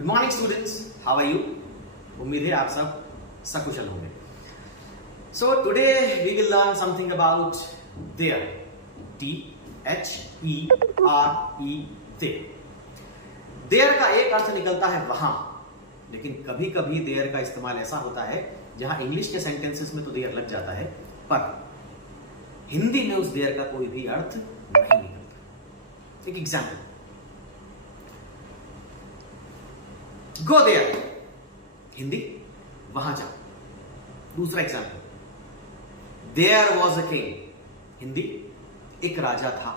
Good morning students, how are you? उम्मीद है आप सब सकुशल होंगे। So today we will learn something about there, THERE। There का एक अर्थ निकलता है वहां, लेकिन कभी कभी देयर का इस्तेमाल ऐसा होता है जहां इंग्लिश के सेंटेंसेस में तो देयर लग जाता है, पर हिंदी में उस देयर का कोई भी अर्थ नहीं निकलता। एक एग्जाम्पल, गो देयर, हिंदी वहां जाओ। दूसरा example, there was a king, Hindi एक राजा था।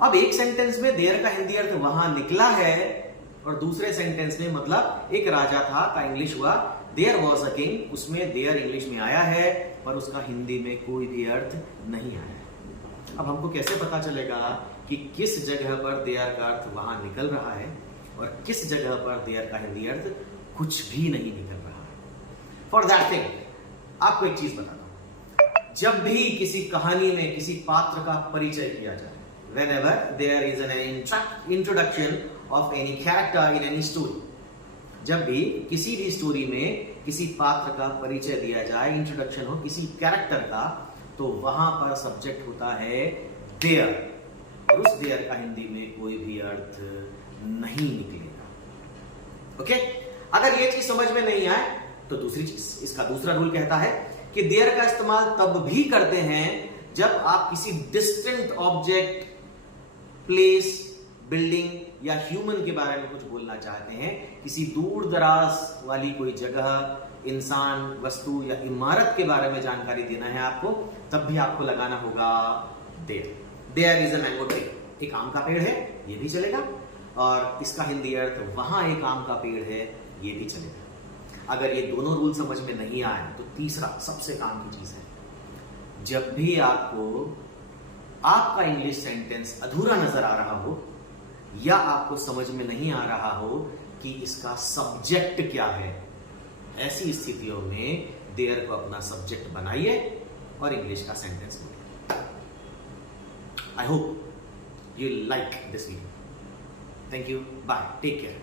अब एक सेंटेंस में देयर का हिंदी अर्थ वहां निकला है और दूसरे सेंटेंस में मतलब एक राजा था का इंग्लिश हुआ देयर वॉज अ किंग। उसमें देयर इंग्लिश में आया है पर उसका हिंदी में कोई भी अर्थ नहीं आया है। अब हमको कैसे पता चलेगा कि किस जगह पर देयर का अर्थ वहां निकल रहा है और किस जगह पर देयर का हिंदी अर्थ कुछ भी नहीं निकल रहा है? फॉर दैट थिंग आपको एक चीज बताता हूं। जब भी किसी कहानी में किसी पात्र का परिचय किया जाए, whenever there is an introduction of any character in any story, जब भी किसी भी स्टोरी में किसी पात्र का परिचय दिया जाए, इंट्रोडक्शन हो किसी कैरेक्टर का, तो वहां पर सब्जेक्ट होता है देयर और उस देयर का हिंदी में कोई भी अर्थ नहीं निकलेगा। ओके, अगर ये चीज समझ में नहीं आए तो दूसरी चीज, इसका दूसरा रूल कहता है कि देयर का इस्तेमाल तब भी करते हैं जब आप किसी डिस्टेंट ऑब्जेक्ट, प्लेस, बिल्डिंग या ह्यूमन के बारे में कुछ बोलना चाहते हैं, किसी दूर दराज वाली कोई जगह, इंसान, वस्तु या इमारत के बारे में जानकारी देना है आपको, तब भी आपको लगाना होगा there. There is a mango tree, एक आम का पेड़ है, ये भी चलेगा, और इसका हिंदी अर्थ वहां एक आम का पेड़ है, ये भी चलेगा। अगर ये दोनों रूल समझ में नहीं आए तो तीसरा सबसे काम की चीज है, जब भी आपको आपका इंग्लिश सेंटेंस अधूरा नजर आ रहा हो या आपको समझ में नहीं आ रहा हो कि इसका सब्जेक्ट क्या है, ऐसी स्थितियों में देयर को अपना सब्जेक्ट बनाइए और इंग्लिश का सेंटेंस बोलिए। I hope you like this video. Thank you, bye, take care.